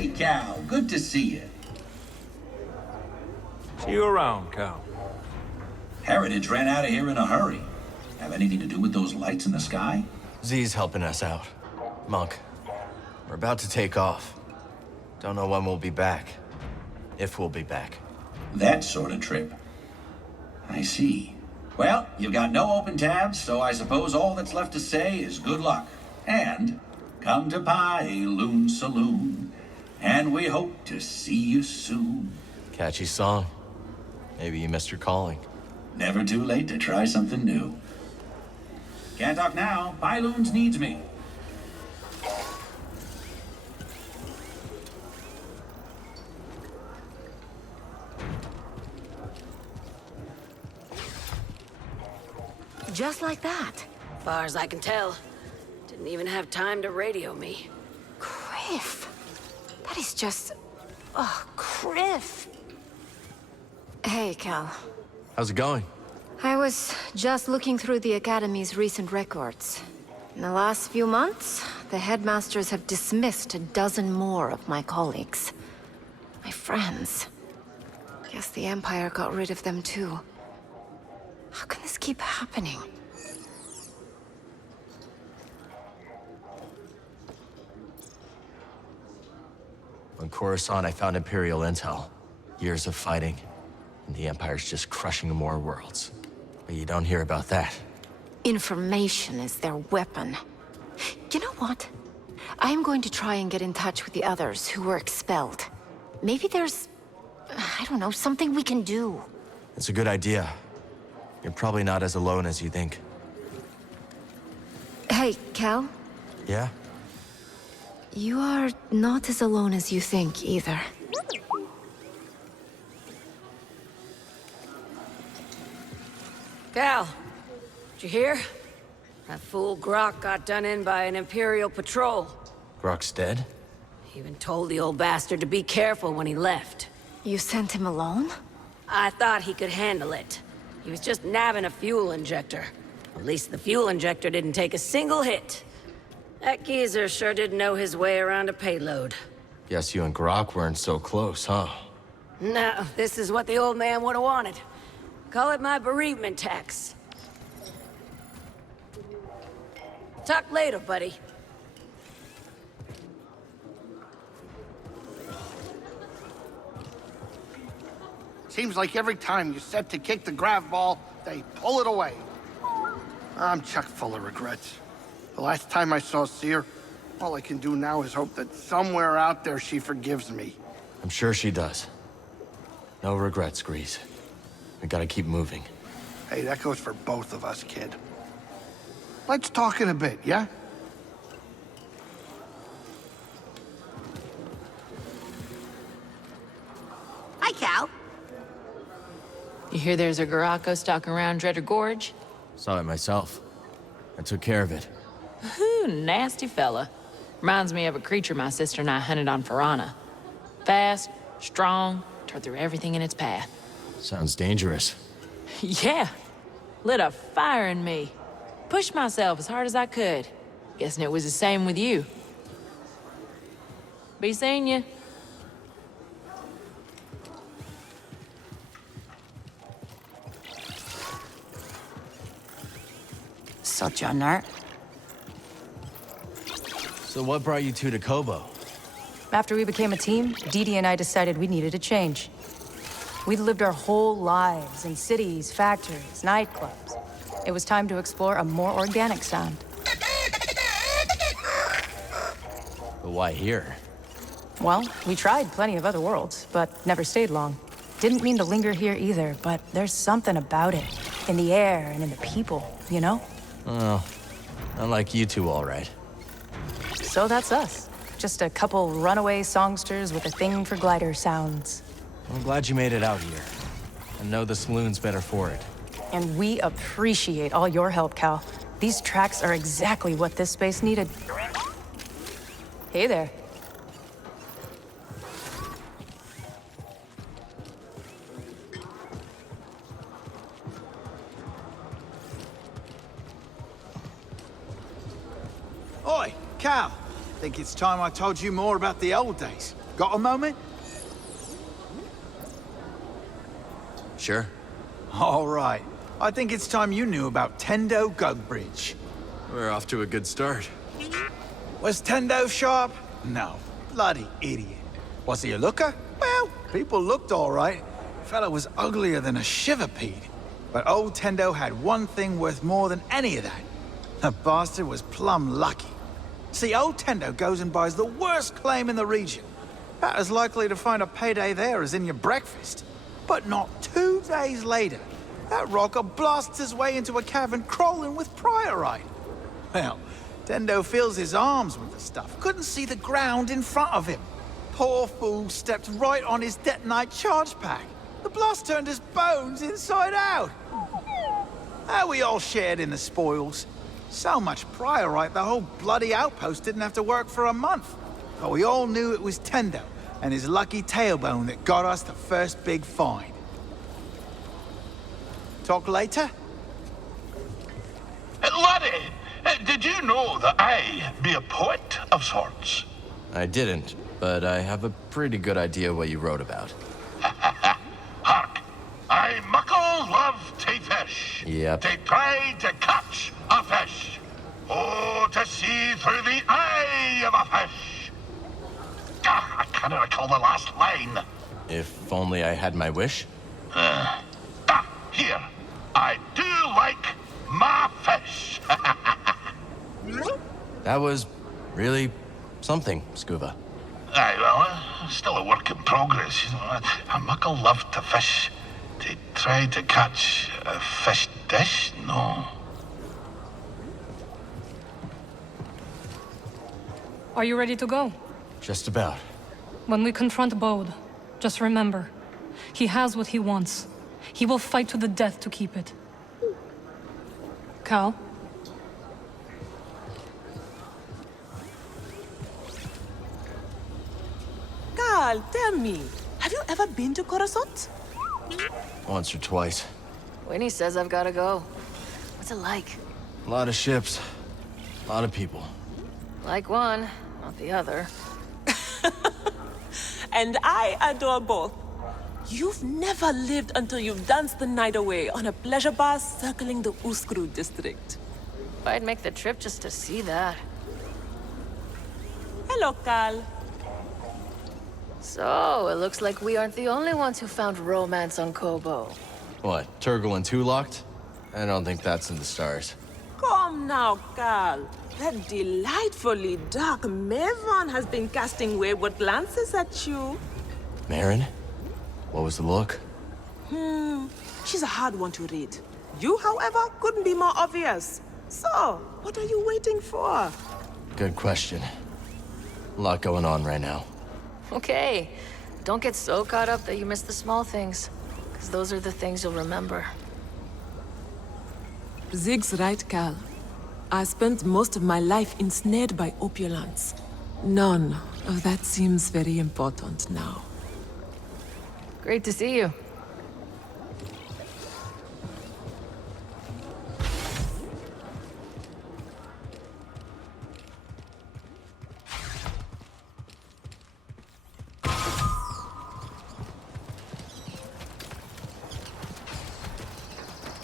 Hey, Cal. Good to see you. See you around, Cal. Heritage ran out of here in a hurry. Have anything to do with those lights in the sky? Z's helping us out. Monk, we're about to take off. Don't know when we'll be back. If we'll be back. That sort of trip. I see. Well, you've got no open tabs, so I suppose all that's left to say is good luck. And come to Pyloon Saloon. And we hope to see you soon. Catchy song. Maybe you missed your calling. Never too late to try something new. Can't talk now. Pyloons needs me. Just like that. Far as I can tell. Didn't even have time to radio me. Criff. That is just... Oh, Criff. Hey, Cal. How's it going? I was just looking through the Academy's recent records. In the last few months, the headmasters have dismissed a dozen more of my colleagues. My friends. Guess the Empire got rid of them too. How can this keep happening? On Coruscant, I found Imperial intel. Years of fighting, and the Empire's just crushing more worlds. But you don't hear about that. Information is their weapon. You know what? I'm going to try and get in touch with the others who were expelled. Maybe there's... I don't know, something we can do. It's a good idea. You're probably not as alone as you think. Hey, Cal? Yeah? You are not as alone as you think, either. Cal, did you hear? That fool Grok got done in by an Imperial patrol. Grok's dead? He even told the old bastard to be careful when he left. You sent him alone? I thought he could handle it. He was just nabbing a fuel injector. At least the fuel injector didn't take a single hit. That geezer sure did know his way around a payload. Guess you and Grok weren't so close, huh? No, this is what the old man would have wanted. Call it my bereavement tax. Talk later, buddy. Seems like every time you set to kick the grav ball, they pull it away. I'm chock full of regrets. The last time I saw Seer, all I can do now is hope that somewhere out there she forgives me. I'm sure she does. No regrets, Grease. We gotta keep moving. Hey, that goes for both of us, kid. Let's talk in a bit, yeah? Hi, Cal. You hear there's a Garako stalking around Dreader Gorge? Saw it myself. I took care of it. Ooh, nasty fella. Reminds me of a creature my sister and I hunted on Farana. Fast, strong, tore through everything in its path. Sounds dangerous. Yeah. Lit a fire in me. Pushed myself as hard as I could. Guessing it was the same with you. Be seeing you. Sojourner. So what brought you two to Kobo? After we became a team, Dee Dee and I decided we needed a change. We'd lived our whole lives in cities, factories, nightclubs. It was time to explore a more organic sound. But why here? Well, we tried plenty of other worlds, but never stayed long. Didn't mean to linger here either, but there's something about it. In the air and in the people, you know? Oh, I like you two all right. So that's us. Just a couple runaway songsters with a thing for glider sounds. I'm glad you made it out here. I know the saloon's better for it. And we appreciate all your help, Cal. These tracks are exactly what this space needed. Hey there. Oi, Cal. Think it's time I told you more about the old days. Got a moment? Sure. All right. I think it's time you knew about Tendo Gugbridge. We're off to a good start. Was Tendo sharp? No. Bloody idiot. Was he a looker? Well, people looked all right. Fella was uglier than a shiverpede. But old Tendo had one thing worth more than any of that. The bastard was plumb lucky. See, old Tendo goes and buys the worst claim in the region. About as likely to find a payday there as in your breakfast. But not 2 days later, that rocker blasts his way into a cavern crawling with priorite. Well, Tendo fills his arms with the stuff. Couldn't see the ground in front of him. Poor fool stepped right on his detonite charge pack. The blast turned his bones inside out. We all shared in the spoils. So much priorite, the whole bloody outpost didn't have to work for a month. But we all knew it was Tendo and his lucky tailbone that got us the first big find. Talk later? Laddie, did you know that I be a poet of sorts? I didn't, but I have a pretty good idea what you wrote about. Hark, I muckle love to fish. Yep. To try to catch a fish. Oh, to see through the eye of a fish. I can't recall the last line. If only I had my wish. Here. I do like my fish. That was really something, Scuba. Aye, well, still a work in progress. You know, I muckle love to fish. To try to catch a fish dish? No. Are you ready to go? Just about. When we confront Bode, just remember, he has what he wants. He will fight to the death to keep it. Cal? Cal, tell me, have you ever been to Coruscant? Once or twice. Winnie says I've gotta go. What's it like? A lot of ships. A lot of people. Like one, not the other. And I adore both. You've never lived until you've danced the night away on a pleasure bus circling the Uskru district. I'd make the trip just to see that. Hello, Cal. So, it looks like we aren't the only ones who found romance on Kobo. What, Turgle and Two locked? I don't think that's in the stars. Come now, Cal. That delightfully dark Maven has been casting wayward glances at you. Marin? What was the look? She's a hard one to read. You, however, couldn't be more obvious. So, what are you waiting for? Good question. A lot going on right now. Okay, don't get so caught up that you miss the small things. Because those are the things you'll remember. Zig's right, Cal. I spent most of my life ensnared by opulence. None of that seems very important now. Great to see you.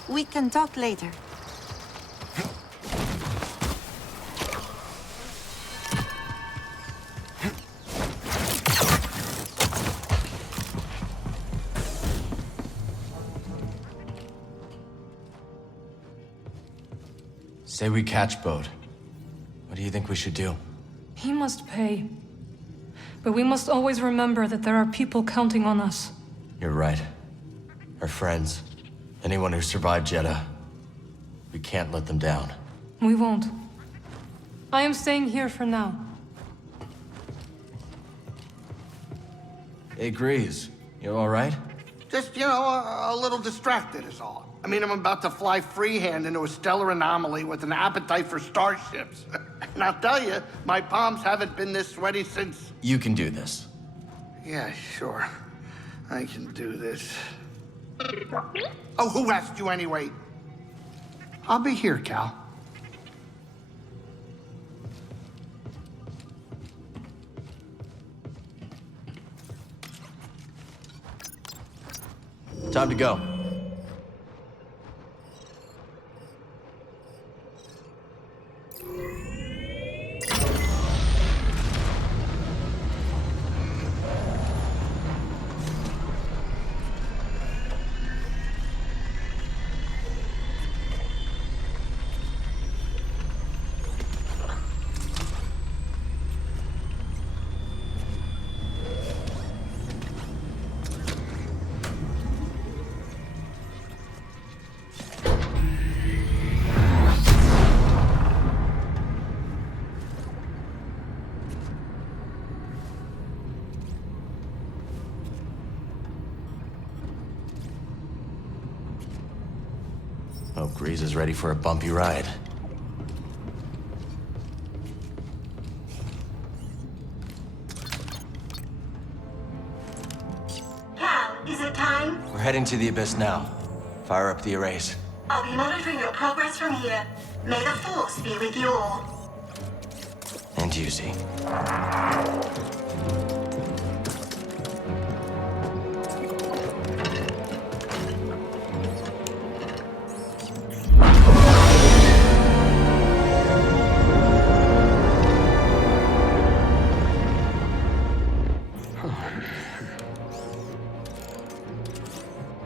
We can talk later. Say we catch Bode. What do you think we should do? He must pay. But we must always remember that there are people counting on us. You're right. Our friends. Anyone who survived Jedi. We can't let them down. We won't. I am staying here for now. Hey, Grease. You alright? Just, a little distracted is all. I mean, I'm about to fly freehand into a stellar anomaly with an appetite for starships. And I'll tell you, my palms haven't been this sweaty since... You can do this. Yeah, sure. I can do this. Oh, who asked you anyway? I'll be here, Cal. Time to go. Hope Grease is ready for a bumpy ride. Cal, is it time? We're heading to the Abyss now. Fire up the arrays. I'll be monitoring your progress from here. May the Force be with you all. And you, Z.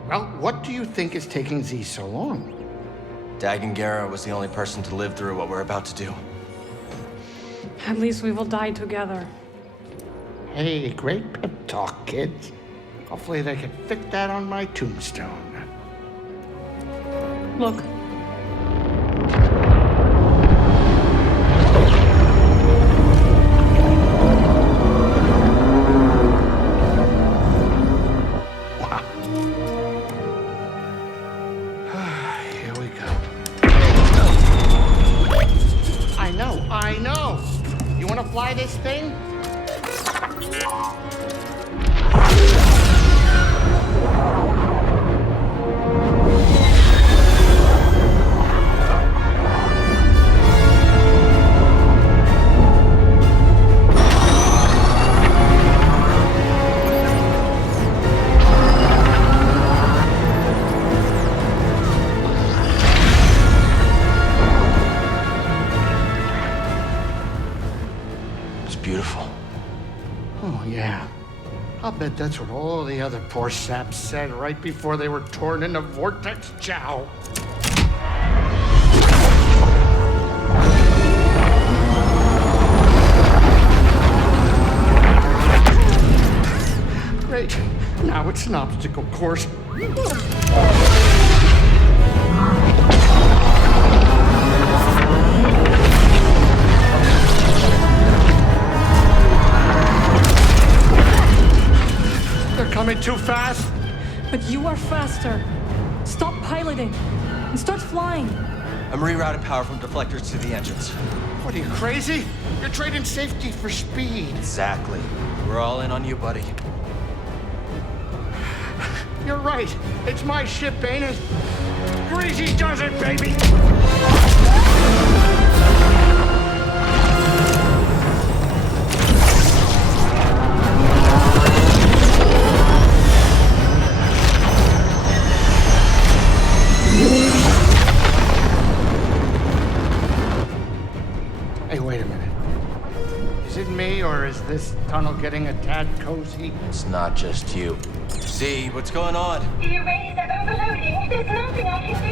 Well, what do you think is taking Z so long? Dagengara was the only person to live through what we're about to do. At least we will die together. Hey, great pep talk, kids. Hopefully they can fit that on my tombstone. Look. I know. You want to fly this thing? Beautiful. Oh, yeah. I'll bet that's what all the other poor saps said right before they were torn into Vortex Chow. Great. Now it's an obstacle course. Coming too fast? But you are faster. Stop piloting and start flying. I'm rerouting power from deflectors to the engines. What are you, crazy? You're trading safety for speed. Exactly. We're all in on you, buddy. You're right. It's my ship, ain't it? Greasy does it, baby! Hey, wait a minute. Is it me, or is this tunnel getting a tad cozy? It's not just you. Z, what's going on? The arrays are overloading. There's nothing I can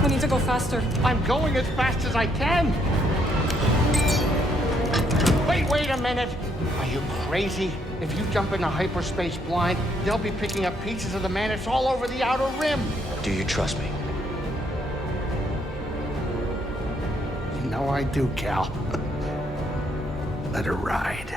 do. We need to go faster. I'm going as fast as I can. Wait a minute. Are you crazy? If you jump into hyperspace blind, they'll be picking up pieces of the Mantis all over the outer rim. Do you trust me? You know I do, Cal. Let her ride.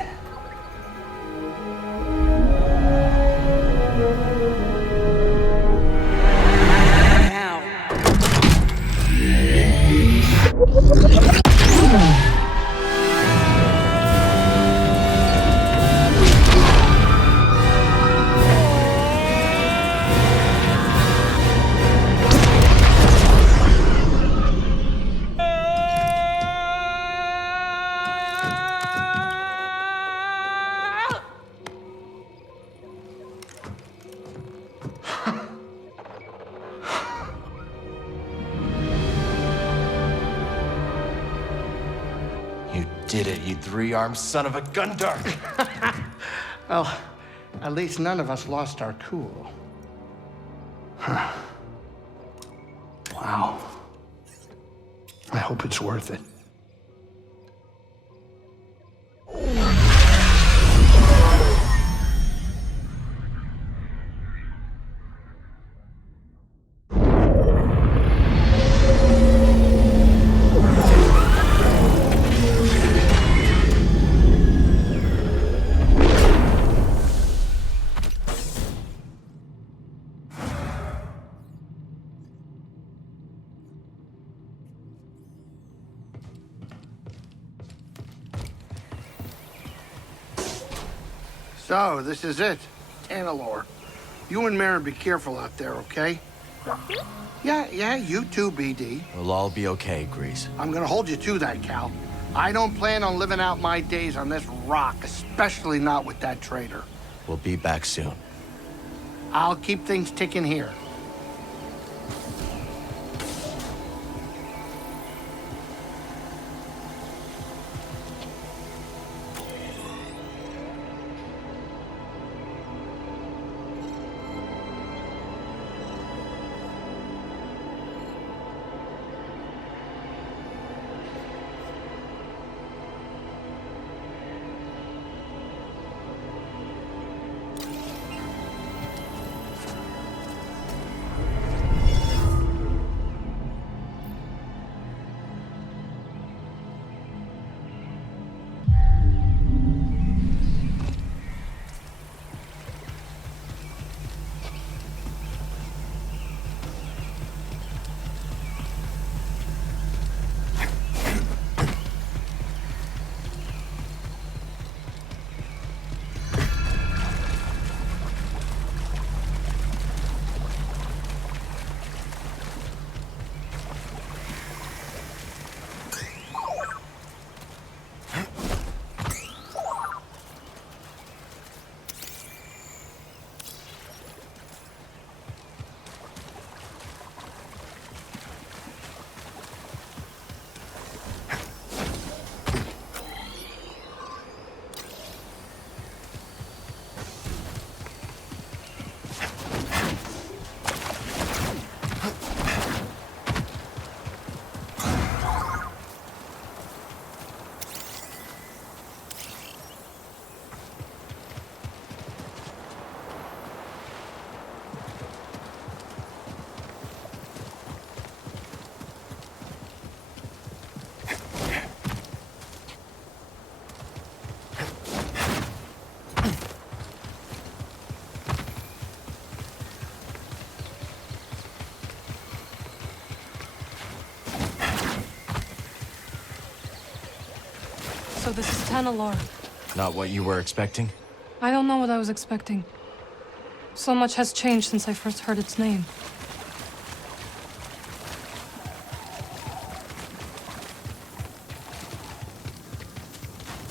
did it, you three-armed son of a gun dart! Well, at least none of us lost our cool. Huh. Wow. I hope it's worth it. So, this is it. Annalore. You and Maren be careful out there, okay? Yeah, you too, BD. We'll all be okay, Grease. I'm gonna hold you to that, Cal. I don't plan on living out my days on this rock, especially not with that traitor. We'll be back soon. I'll keep things ticking here. So this is Tanalor. Not what you were expecting? I don't know what I was expecting. So much has changed since I first heard its name.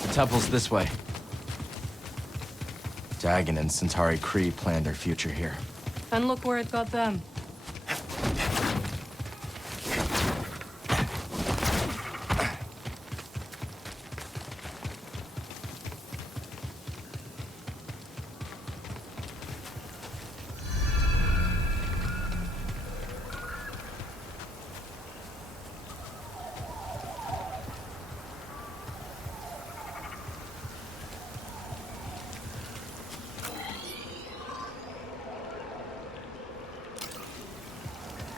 The temple's this way. Dagon and Centauri Kree planned their future here. And look where it got them.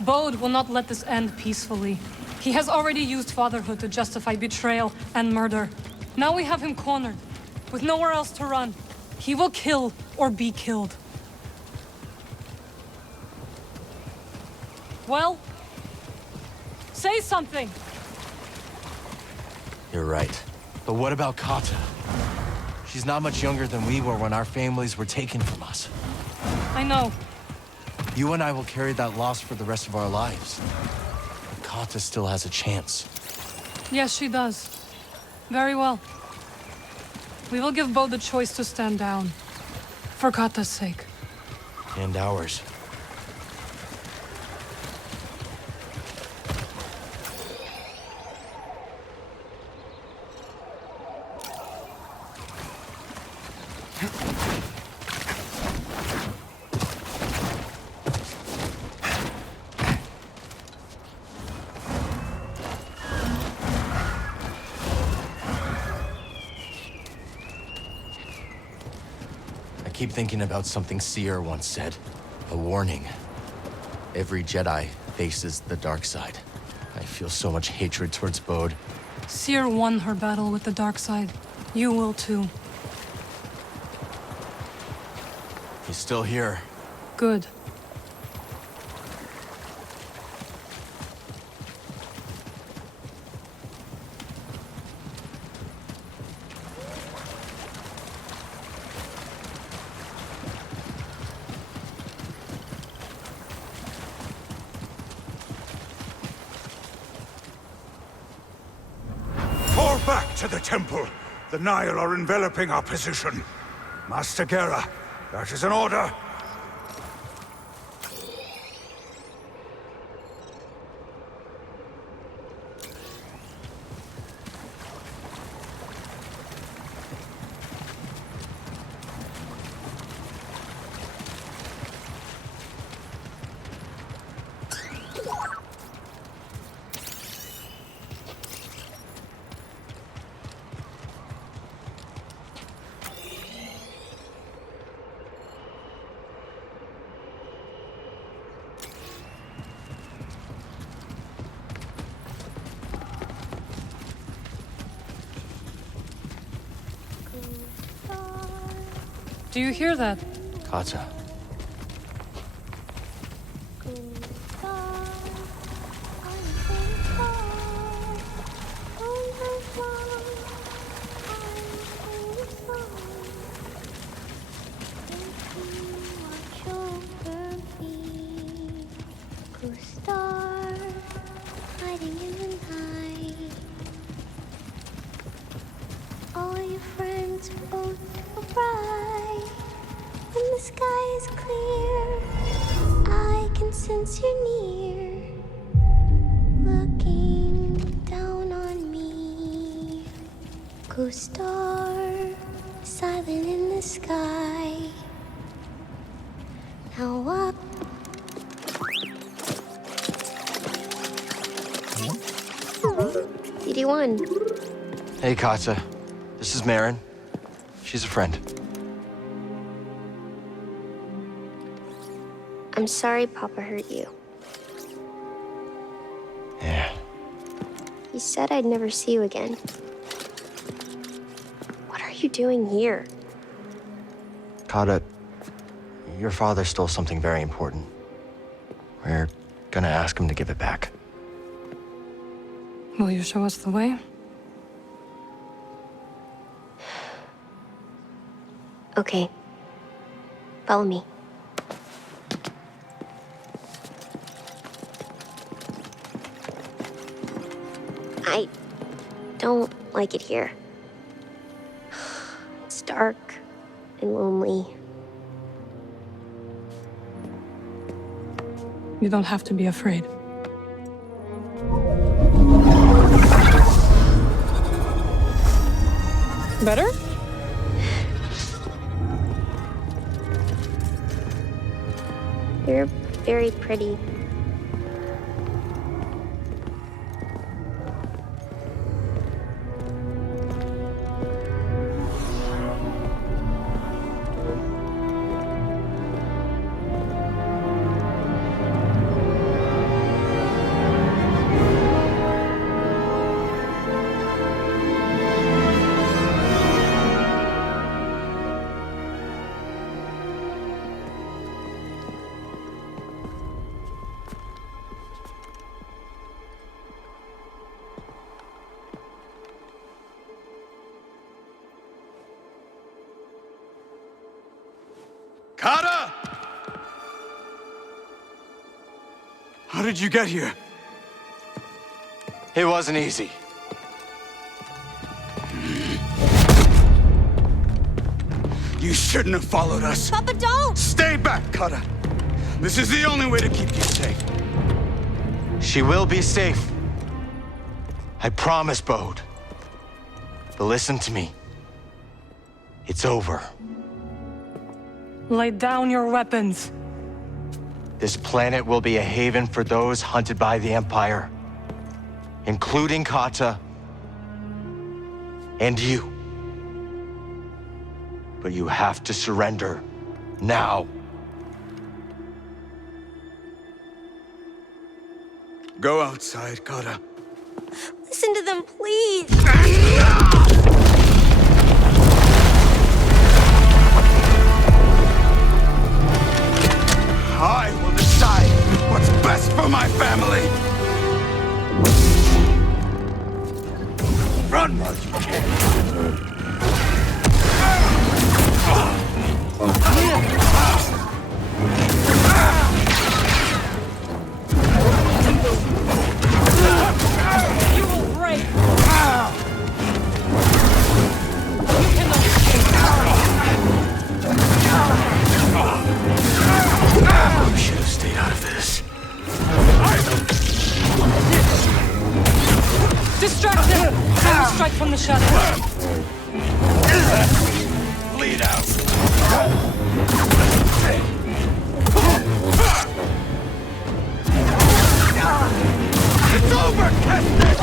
Bode will not let this end peacefully. He has already used fatherhood to justify betrayal and murder. Now we have him cornered, with nowhere else to run. He will kill or be killed. Well, say something! You're right. But what about Kata? She's not much younger than we were when our families were taken from us. I know. You and I will carry that loss for the rest of our lives. But Kata still has a chance. Yes, she does. Very well. We will give Bo the choice to stand down. For Kata's sake. And ours. keep thinking about something Seer once said. A warning. Every Jedi faces the dark side. I feel so much hatred towards Bode. Seer won her battle with the dark side. You will too. He's still here. Good. Fall back to the temple. The Nile are enveloping our position. Master Gera, that is an order. Do you hear that? Kata. All your friends both bright. When the sky is clear, I can sense you're near, looking down on me. Ghost star, silent in the sky. Now walk. DD1. Hey, Kata. This is Marin. She's a friend. I'm sorry Papa hurt you. Yeah. He said I'd never see you again. What are you doing here? Kata, your father stole something very important. We're gonna ask him to give it back. Will you show us the way? Okay. Follow me. I don't like it here. It's dark and lonely. You don't have to be afraid. Better? You're very pretty. Kata! How did you get here? It wasn't easy. You shouldn't have followed us. Papa, don't! Stay back, Kata. This is the only way to keep you safe. She will be safe. I promise, Bode. But listen to me. It's over. Lay down your weapons. This planet will be a haven for those hunted by the Empire, including Kata and you. but you have to surrender. Now. Go outside, Kara. Listen to them, please. I will decide what's best for my family. Run! You will break. You cannot escape. We should have stayed out of this. Distract him. I will strike from the shadows. Bleed out. It's over, Kestis!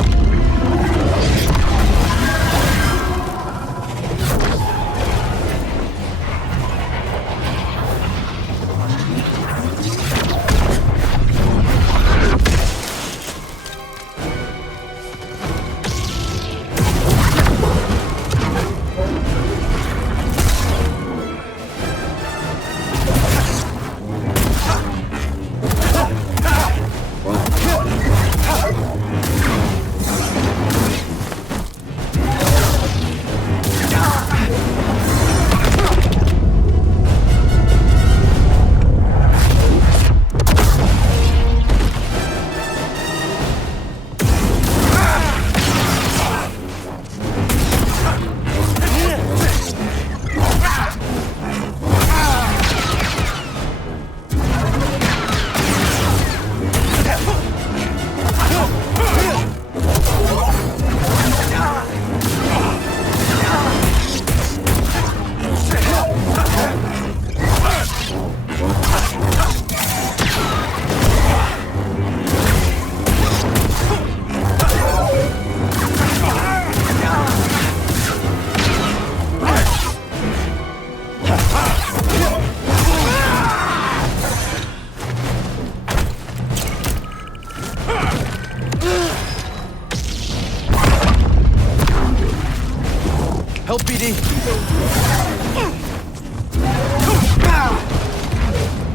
Help, BD.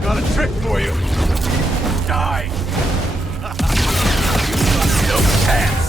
Got a trick for you. Die. No chance.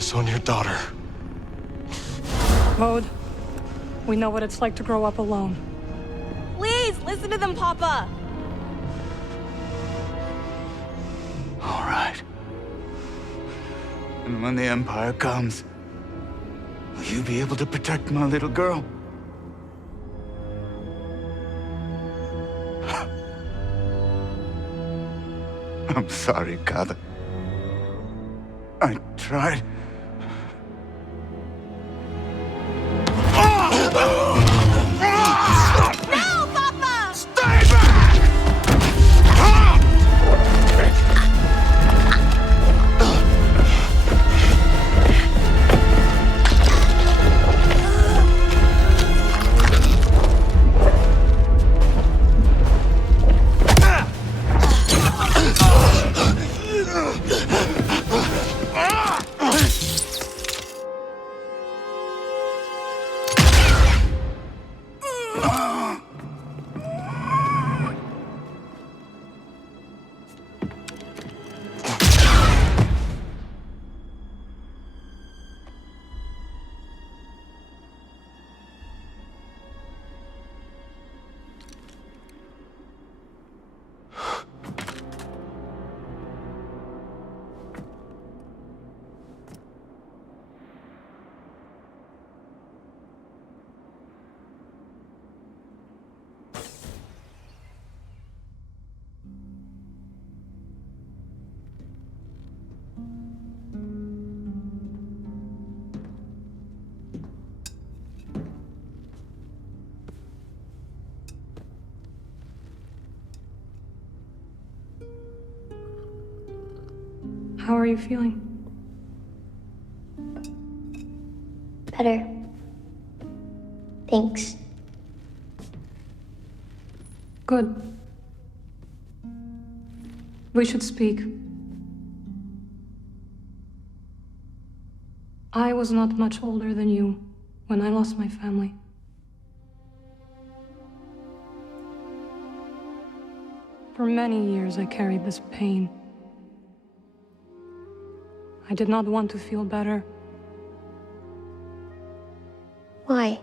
this on your daughter. Bode, we know what it's like to grow up alone. Please, listen to them, Papa! All right. And when the Empire comes, will you be able to protect my little girl? I'm sorry, Kata. I tried. No, Papa! Stay back! How are you feeling? Better. Thanks. Good. We should speak. I was not much older than you when I lost my family. For many years I carried this pain. I did not want to feel better. Why?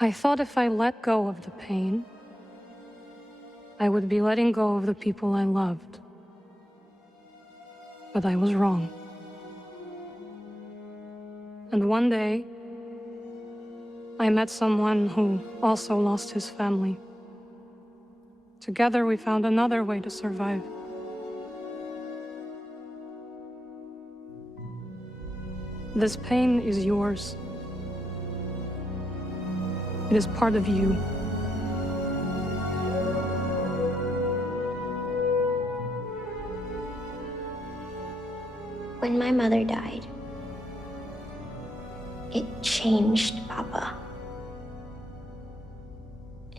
I thought if I let go of the pain, I would be letting go of the people I loved. But I was wrong. And one day, I met someone who also lost his family. Together we found another way to survive. This pain is yours. It is part of you. When my mother died, it changed Papa.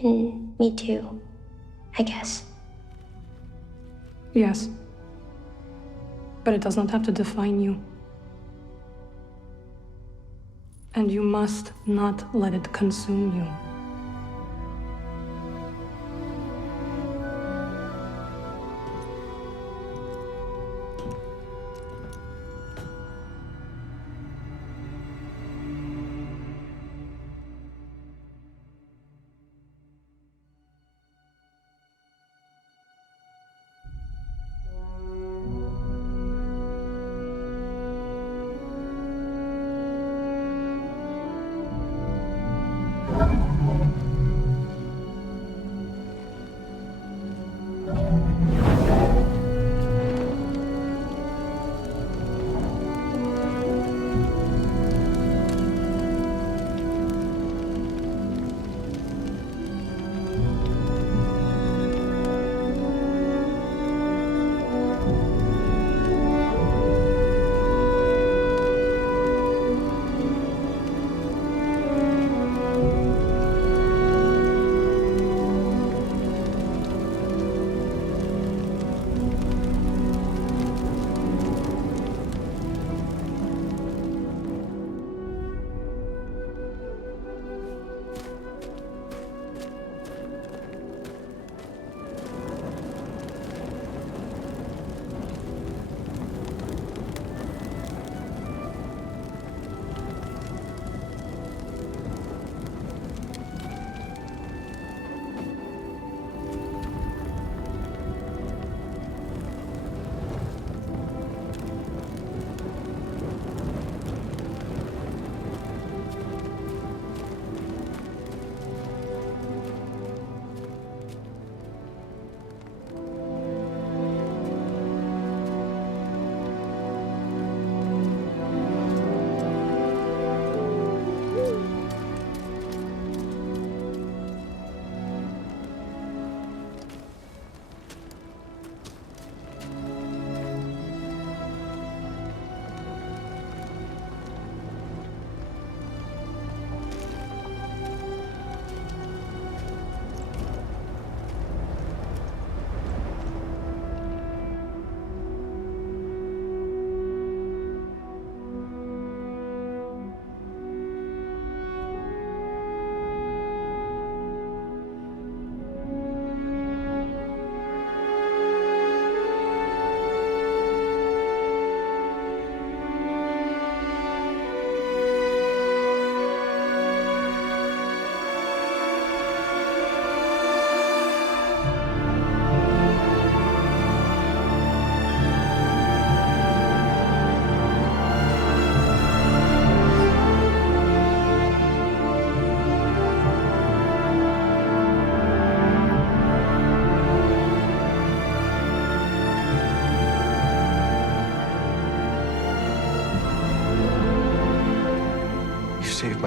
And me too, I guess. Yes. But it does not have to define you. And you must not let it consume you.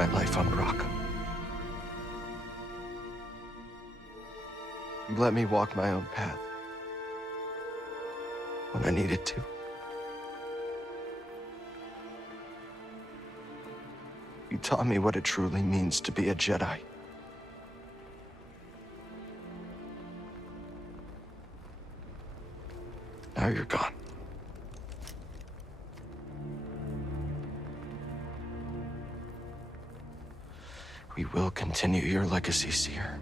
my life on Brock. You let me walk my own path when I needed to. You taught me what it truly means to be a Jedi. Now you're gone. We will continue your legacy, Seer.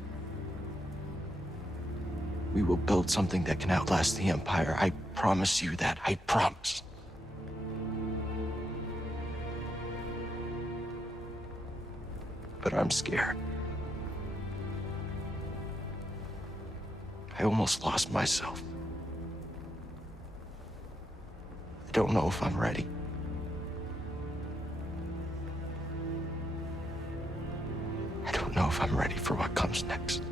We will build something that can outlast the Empire. I promise you that. I promise. But I'm scared. I almost lost myself. I don't know if I'm ready. I don't know if I'm ready for what comes next.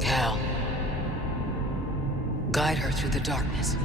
Cal, guide her through the darkness.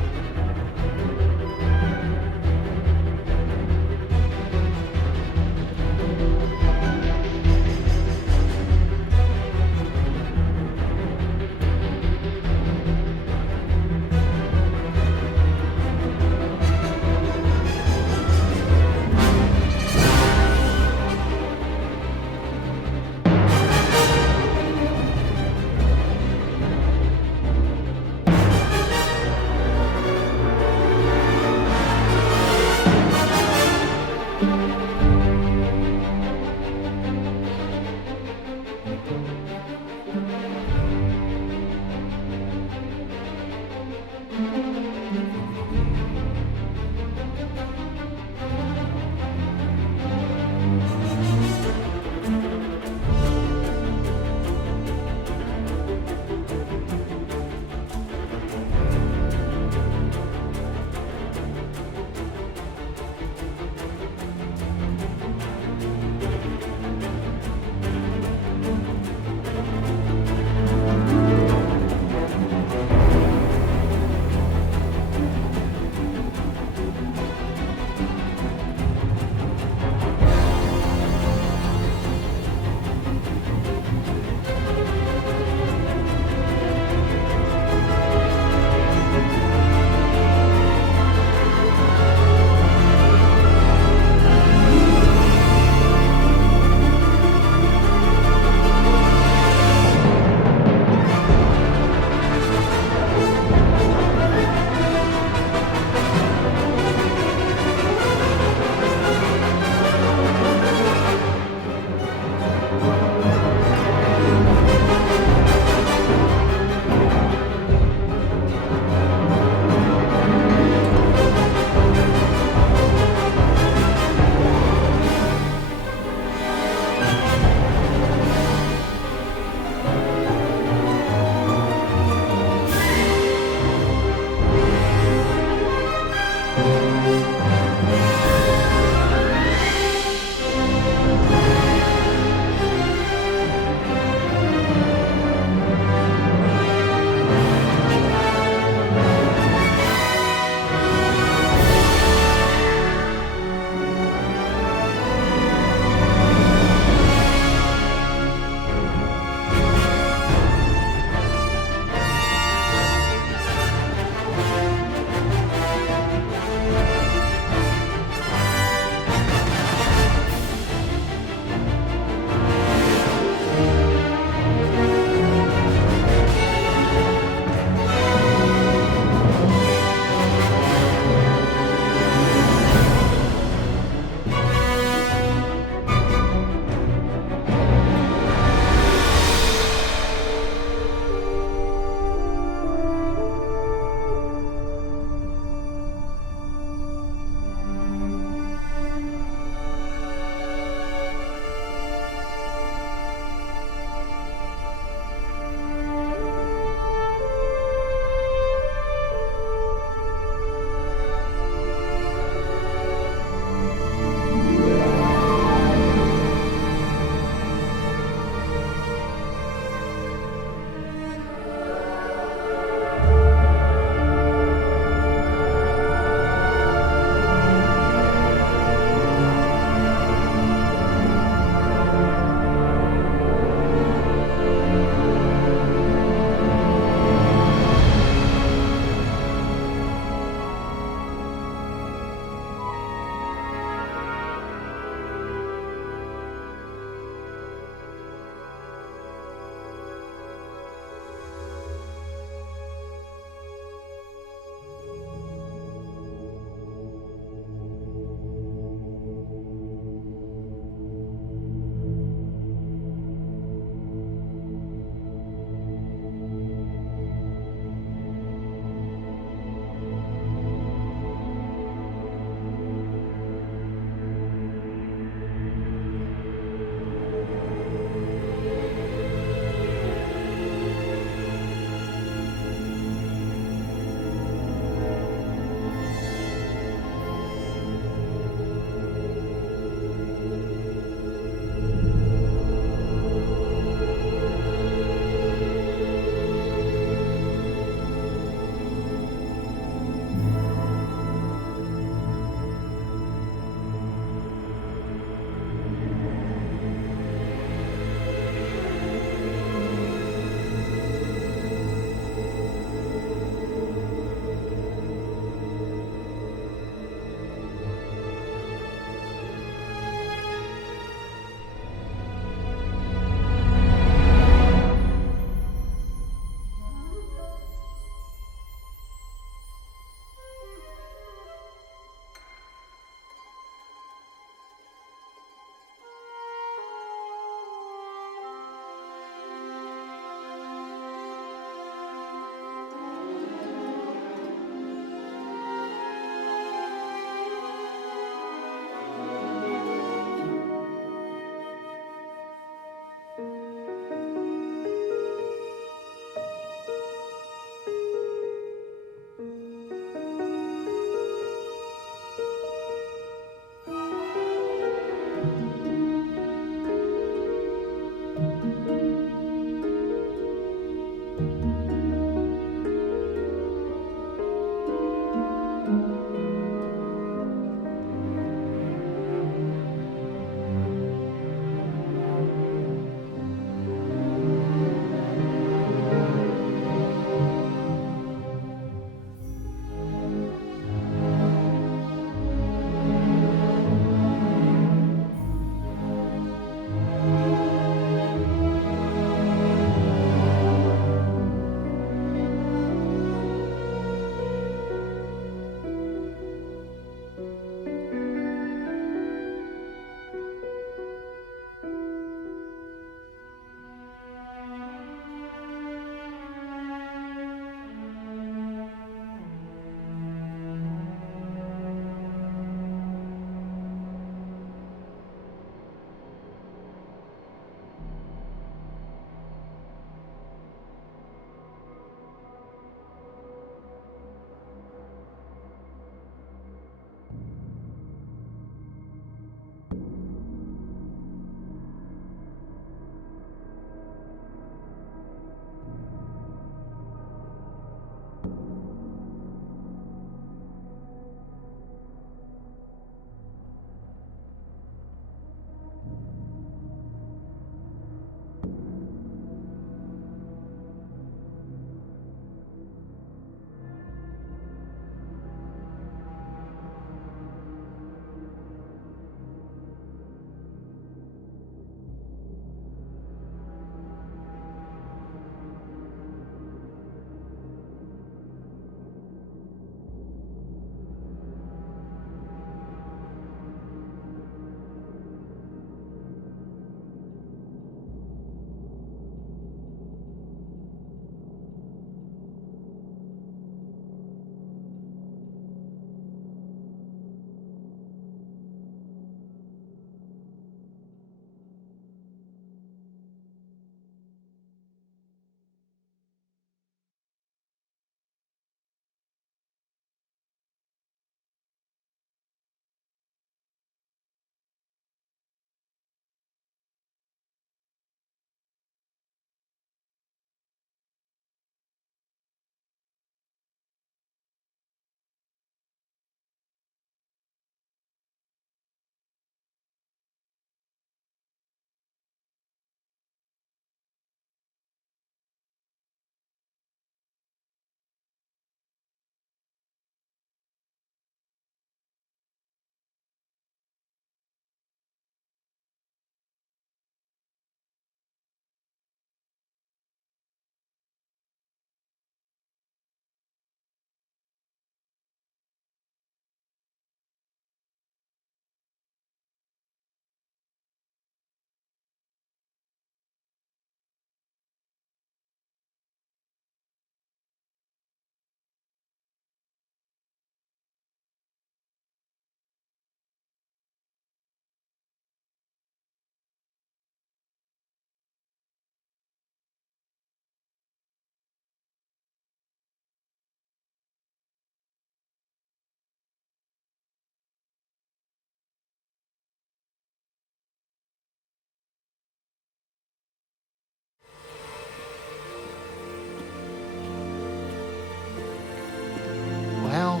Well,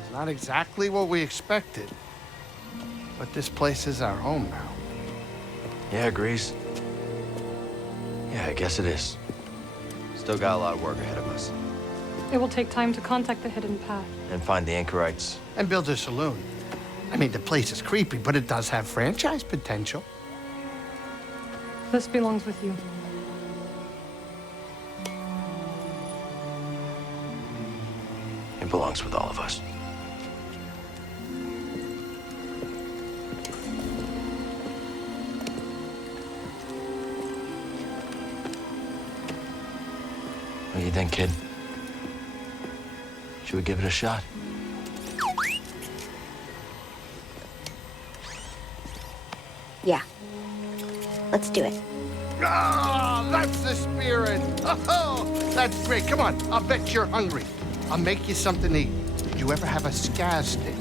it's not exactly what we expected. But this place is our home now. Yeah, Grease. Yeah, I guess it is. Still got a lot of work ahead of us. It will take time to contact the hidden path. And find the anchorites. And build a saloon. I mean, the place is creepy, but it does have franchise potential. This belongs with you. It belongs with all of us. What do you think, kid? Should we give it a shot? Yeah. Let's do it. Ah, that's the spirit. Oh, that's great. Come on, I'll bet you're hungry. I'll make you something to eat. Did you ever have a scaz stick?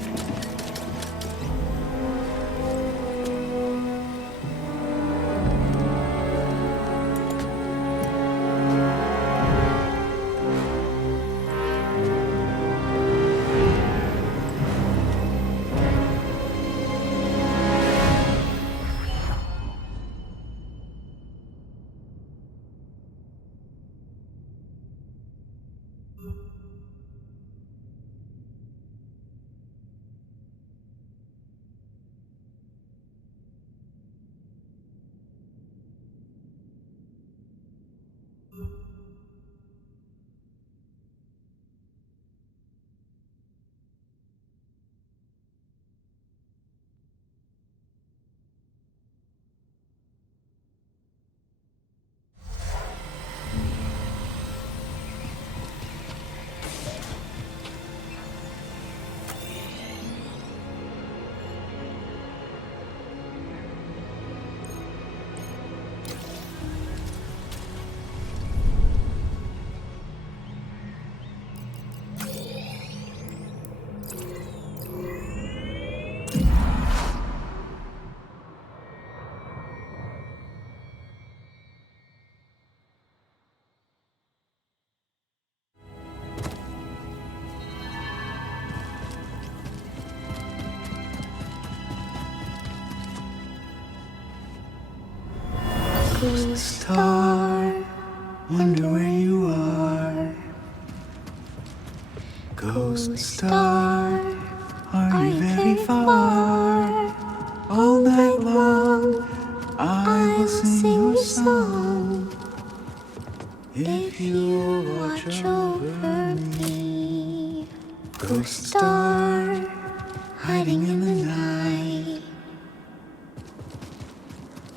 Ghost star, wonder where you are. Ghost star, are you very far? All night long, I will sing your song. If you watch over me, ghost star, hiding in the night.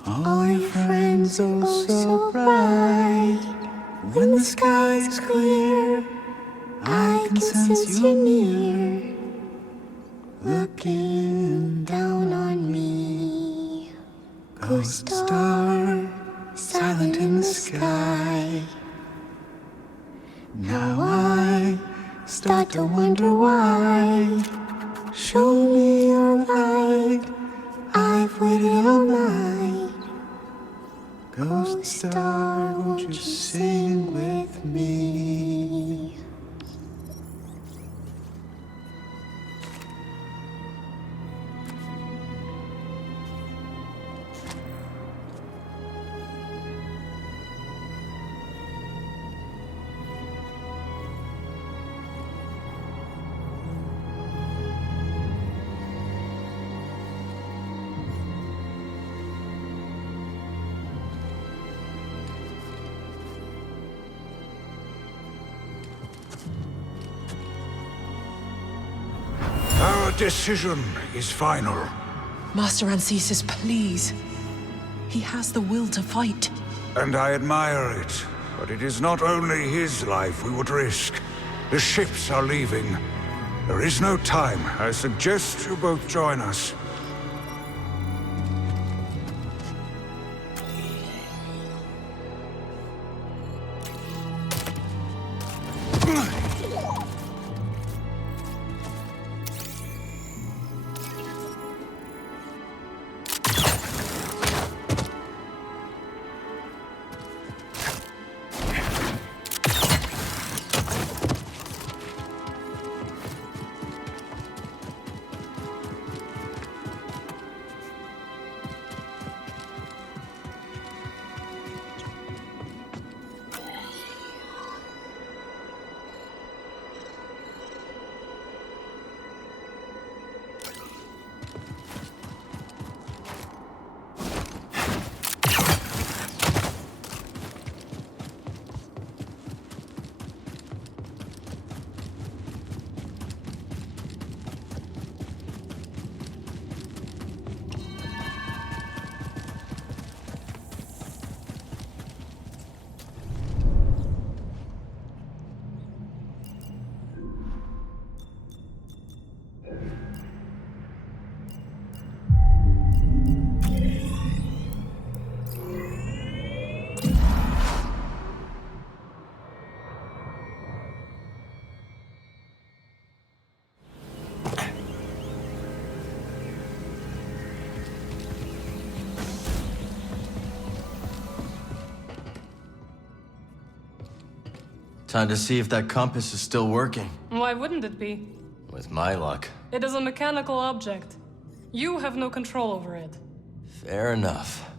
All your friends oh so bright. When the sky is clear, I can sense you near, looking down on me. Ghost star, silent in the sky. Now I start to wonder why. Show me your light, I've waited all night. Ghost star, won't you sing with me? Our decision is final. Master Ancesis, please. He has the will to fight. And I admire it. But it is not only his life we would risk. The ships are leaving. There is no time. I suggest you both join us. Time to see if that compass is still working. Why wouldn't it be? With my luck. It is a mechanical object. You have no control over it. Fair enough.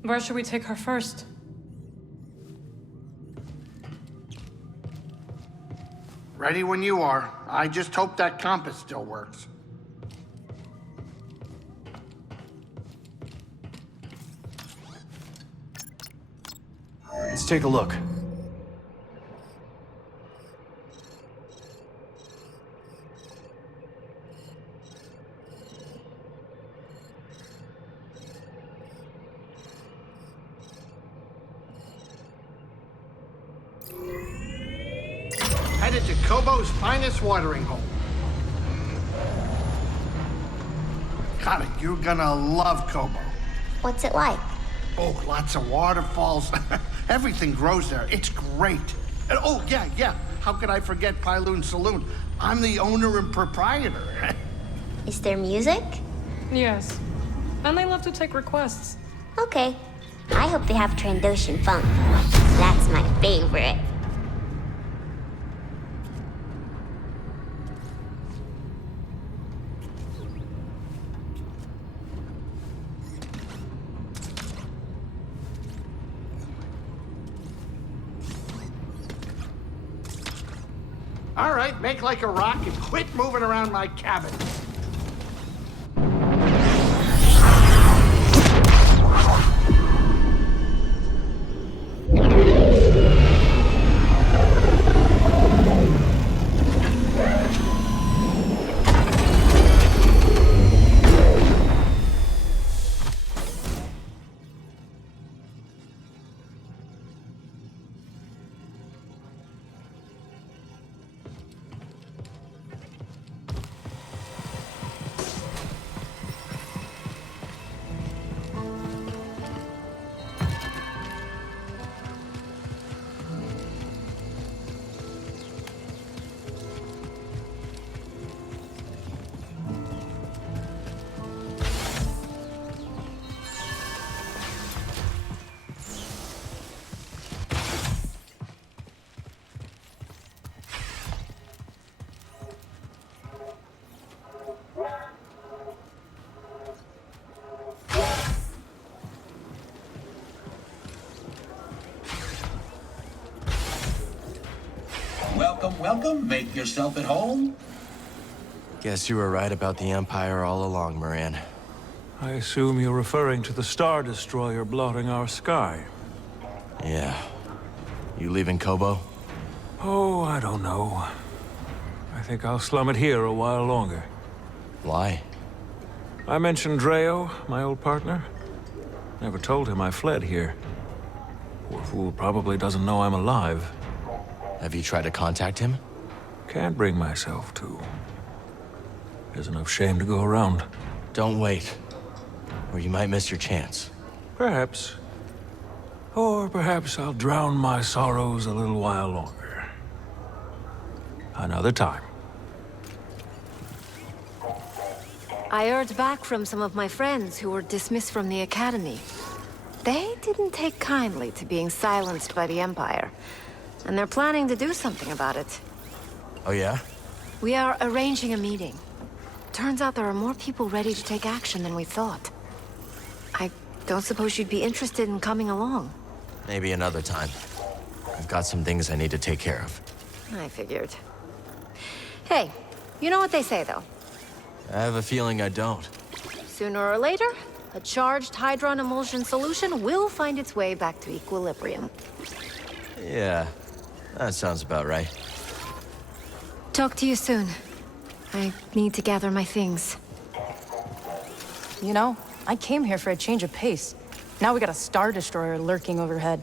Where should we take her first? Ready when you are. I just hope that compass still works. Let's take a look. Headed to Kobo's finest watering hole. God, you're gonna love Kobo. What's it like? Oh, lots of waterfalls. Everything grows there. It's great. And oh, yeah. How could I forget Pyloon Saloon? I'm the owner and proprietor. Is there music? Yes. And they love to take requests. Okay. I hope they have Trandoshan funk. That's my favorite. All right, make like a rock and quit moving around my cabin. Welcome, welcome. Make yourself at home. Guess you were right about the Empire all along, Moran. I assume you're referring to the Star Destroyer blotting our sky. Yeah. You leaving Kobo? Oh, I don't know. I think I'll slum it here a while longer. Why? I mentioned Dreo, my old partner. Never told him I fled here. Poor fool probably doesn't know I'm alive. Have you tried to contact him? Can't bring myself to. There's enough shame to go around. Don't wait, or you might miss your chance. Perhaps. Or perhaps I'll drown my sorrows a little while longer. Another time. I heard back from some of my friends who were dismissed from the Academy. They didn't take kindly to being silenced by the Empire. And they're planning to do something about it. Oh, yeah? We are arranging a meeting. Turns out there are more people ready to take action than we thought. I don't suppose you'd be interested in coming along. Maybe another time. I've got some things I need to take care of. I figured. Hey, you know what they say, though? I have a feeling I don't. Sooner or later, a charged Hydron emulsion solution will find its way back to equilibrium. Yeah, that sounds about right. Talk to you soon. I need to gather my things. You know, I came here for a change of pace. Now we got a Star Destroyer lurking overhead.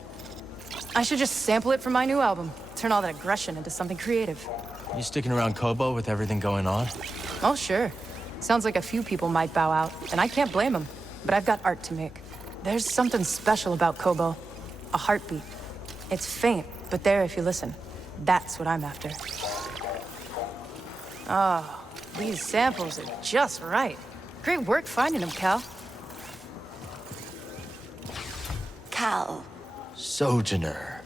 I should just sample it for my new album. Turn all that aggression into something creative. You sticking around Kobo with everything going on? Oh, sure. Sounds like a few people might bow out, and I can't blame them. But I've got art to make. There's something special about Kobo. A heartbeat. It's faint, but there if you listen. That's what I'm after. Oh, these samples are just right. Great work finding them, Cal. Cal, Sojourner.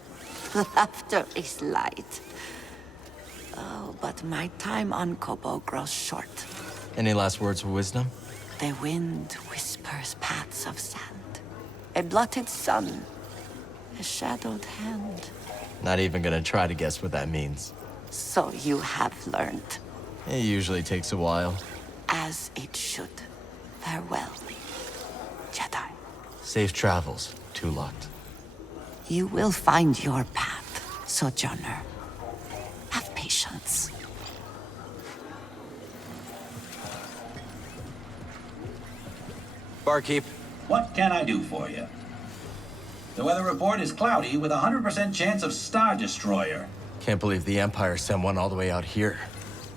laughter is light. Oh, but my time on Kobo grows short. Any last words of wisdom? The wind whispers paths of sand. A blotted sun. A shadowed hand. Not even gonna try to guess what that means. So you have learned. It usually takes a while. As it should. Farewell, Jedi. Safe travels, Tulot. You will find your path, Sojourner. Have patience. Barkeep. What can I do for you? The weather report is cloudy with a 100% chance of Star Destroyer. Can't believe the Empire sent one all the way out here.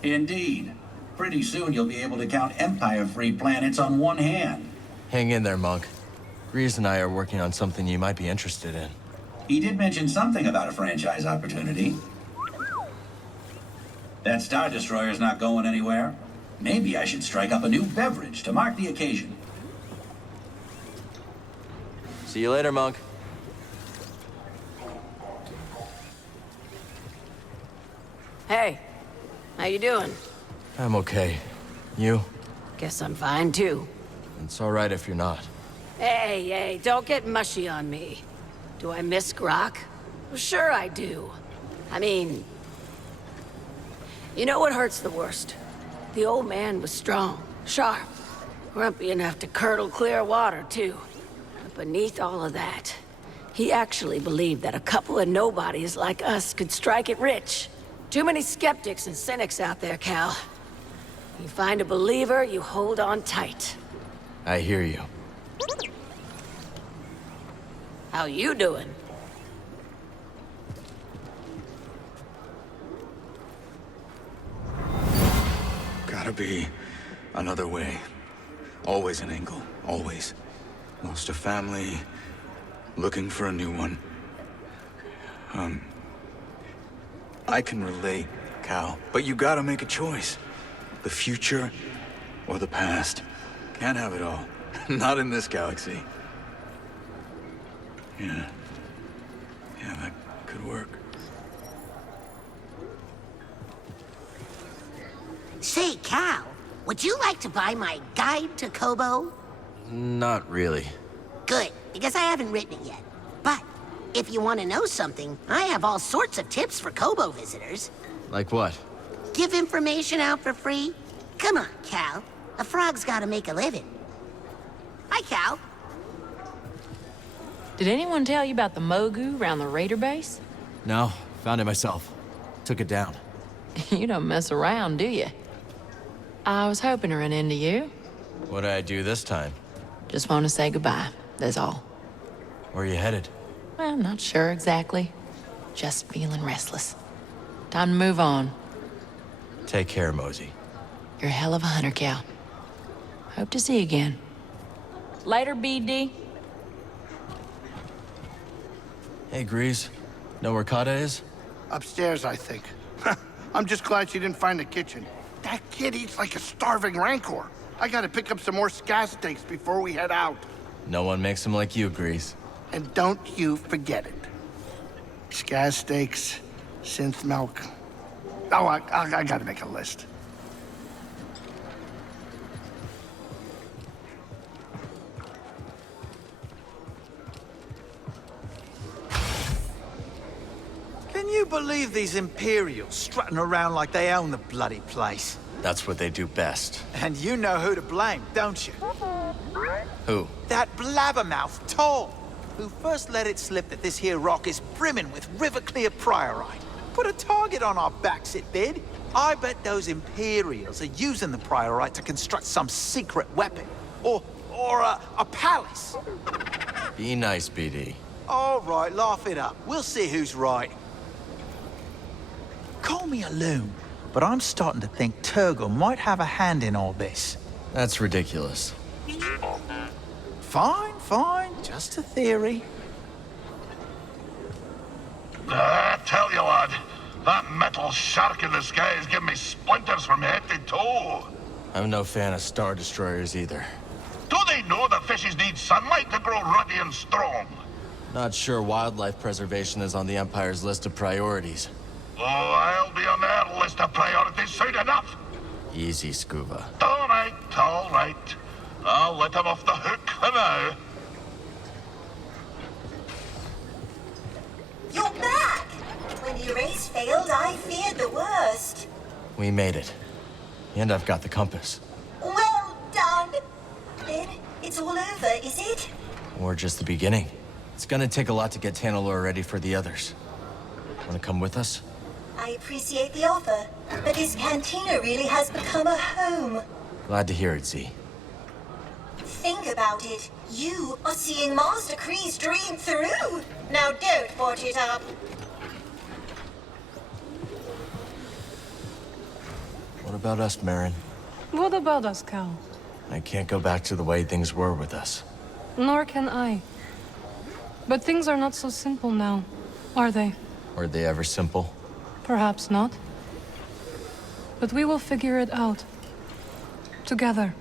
Indeed. Pretty soon you'll be able to count Empire-free planets on one hand. Hang in there, Monk. Grease and I are working on something you might be interested in. He did mention something about a franchise opportunity. That Star Destroyer's not going anywhere. Maybe I should strike up a new beverage to mark the occasion. See you later, Monk. Hey, how you doing? I'm okay. You? Guess I'm fine too. It's all right if you're not. Hey, don't get mushy on me. Do I miss Grok? Well, sure I do. I mean, You know what hurts the worst? The old man was strong, sharp, grumpy enough to curdle clear water, too. But beneath all of that, he actually believed that a couple of nobodies like us could strike it rich. Too many skeptics and cynics out there, Cal. You find a believer, you hold on tight. I hear you. How you doing? Gotta be another way. Always an angle, always. Lost a family, looking for a new one. I can relate, Cal, but you gotta make a choice. The future or the past. Can't have it all. Not in this galaxy. Yeah, that could work. Say, Cal, would you like to buy my guide to Kobo? Not really. Good, because I haven't written it yet. But if you want to know something, I have all sorts of tips for Kobo visitors. Like what? Give information out for free? Come on, Cal. A frog's gotta make a living. Hi, Cal. Did anyone tell you about the Mogu around the Raider base? No, found it myself. Took it down. You don't mess around, do you? I was hoping to run into you. What did I do this time? Just want to say goodbye, that's all. Where are you headed? Well, not sure exactly. Just feeling restless. Time to move on. Take care, Mosey. You're a hell of a hunter, Cal. Hope to see you again. Later, BD. Hey, Grease. Know where Kata is? Upstairs, I think. I'm just glad she didn't find the kitchen. That kid eats like a starving rancor. I gotta pick up some more scaz steaks before we head out. No one makes them like you, Grease. And don't you forget it. Scaz steaks, synth milk. Oh, I gotta make a list. Can you believe these Imperials strutting around like they own the bloody place? That's what they do best. And you know who to blame, don't you? Who? That blabbermouth Tom, who first let it slip that this here rock is brimming with river-clear priorite. Put a target on our backs, it did. I bet those Imperials are using the priorite to construct some secret weapon. Or a palace. Be nice, BD. All right, laugh it up. We'll see who's right. Call me a loon, but I'm starting to think Turgle might have a hand in all this. That's ridiculous. Fine. Just a theory. I tell you, lad, that metal shark in the sky is giving me splinters from head to toe. I'm no fan of Star Destroyers either. Do they know that fishes need sunlight to grow ruddy and strong? Not sure wildlife preservation is on the Empire's list of priorities. Oh, I'll be on their list of priorities soon enough. Easy, Scuba. All right. I'll let him off the hook for now. You're back! When the race failed, I feared the worst. We made it. And I've got the compass. Well done! Then it's all over, is it? Or just the beginning. It's gonna take a lot to get Tanalor ready for the others. Wanna come with us? I appreciate the offer, but this cantina really has become a home. Glad to hear it, Z. Think about it. You are seeing Master Kree's dream through. Now don't watch it up. What about us, Marin? What about us, Cal? I can't go back to the way things were with us. Nor can I. But things are not so simple now, are they? Were they ever simple? Perhaps not. But we will figure it out. Together.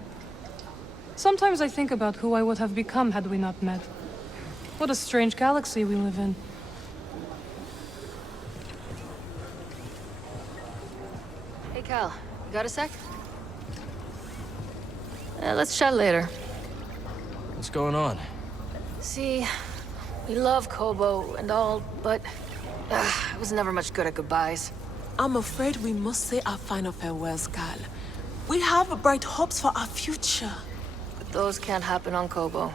Sometimes I think about who I would have become had we not met. What a strange galaxy we live in. Hey, Cal. You got a sec? Let's chat later. What's going on? See, we love Kobo and all, but I was never much good at goodbyes. I'm afraid we must say our final farewells, Cal. We have bright hopes for our future. But those can't happen on Kobo.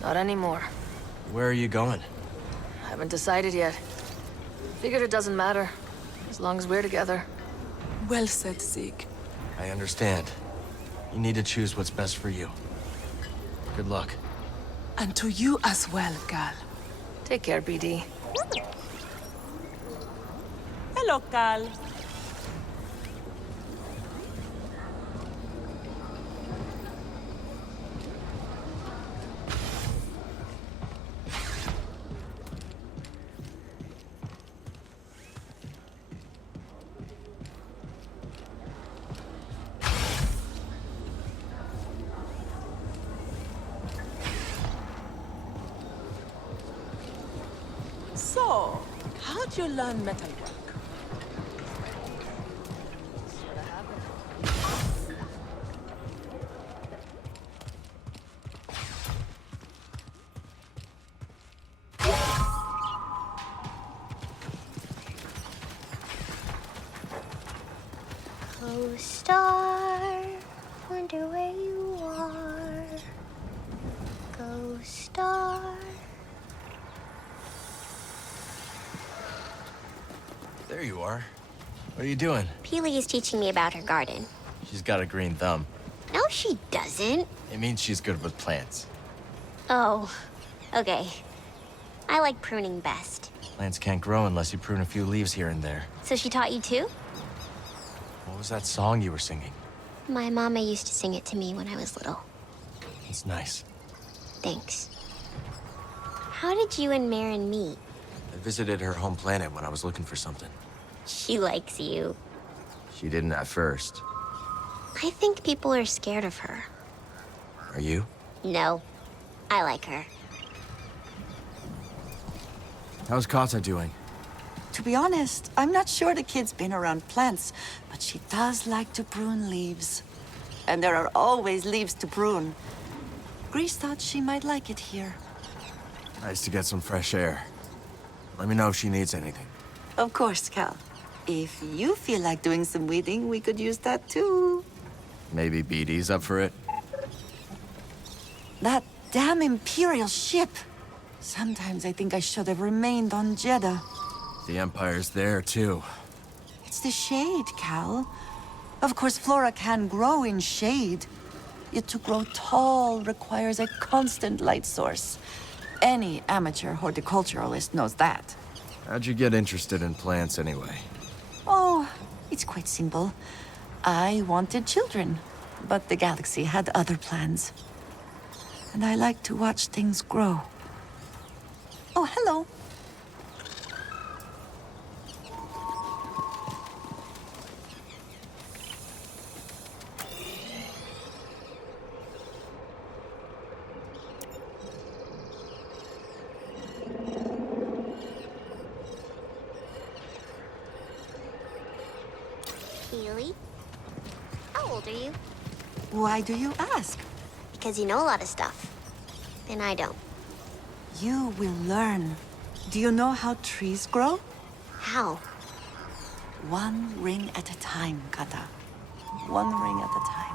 Not anymore. Where are you going? Haven't decided yet. Figured it doesn't matter, as long as we're together. Well said, Zeke. I understand. You need to choose what's best for you. Good luck. And to you as well, Cal. Take care, BD. Hello, Cal. So, how'd you learn metalwork? Oh, star, wonder where you are. Go, star. There you are. What are you doing? Peely is teaching me about her garden. She's got a green thumb. No, she doesn't. It means she's good with plants. Oh, okay. I like pruning best. Plants can't grow unless you prune a few leaves here and there. So she taught you too? What was that song you were singing? My mama used to sing it to me when I was little. It's nice. Thanks. How did you and Marin meet? I visited her home planet when I was looking for something. She likes you. She didn't at first. I think people are scared of her. Are you? No, I like her. How's Kata doing? To be honest, I'm not sure the kid's been around plants, but she does like to prune leaves. And there are always leaves to prune. Grease thought she might like it here. Nice to get some fresh air. Let me know if she needs anything. Of course, Cal. If you feel like doing some weeding, we could use that too. Maybe BD's up for it? That damn Imperial ship! Sometimes I think I should have remained on Jeddah. The Empire's there, too. It's the shade, Cal. Of course, flora can grow in shade. Yet to grow tall requires a constant light source. Any amateur horticulturalist knows that. How'd you get interested in plants, anyway? Oh, it's quite simple. I wanted children, but the galaxy had other plans. And I like to watch things grow. Oh, hello. Peely? How old are you? Why do you ask? Because you know a lot of stuff. And I don't. You will learn. Do you know how trees grow? How? One ring at a time, Kata. One ring at a time.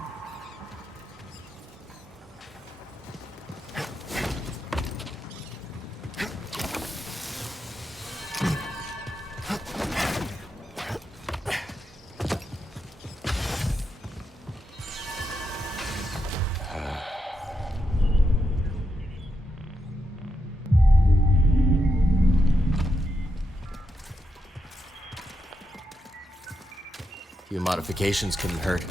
Few modifications couldn't hurt.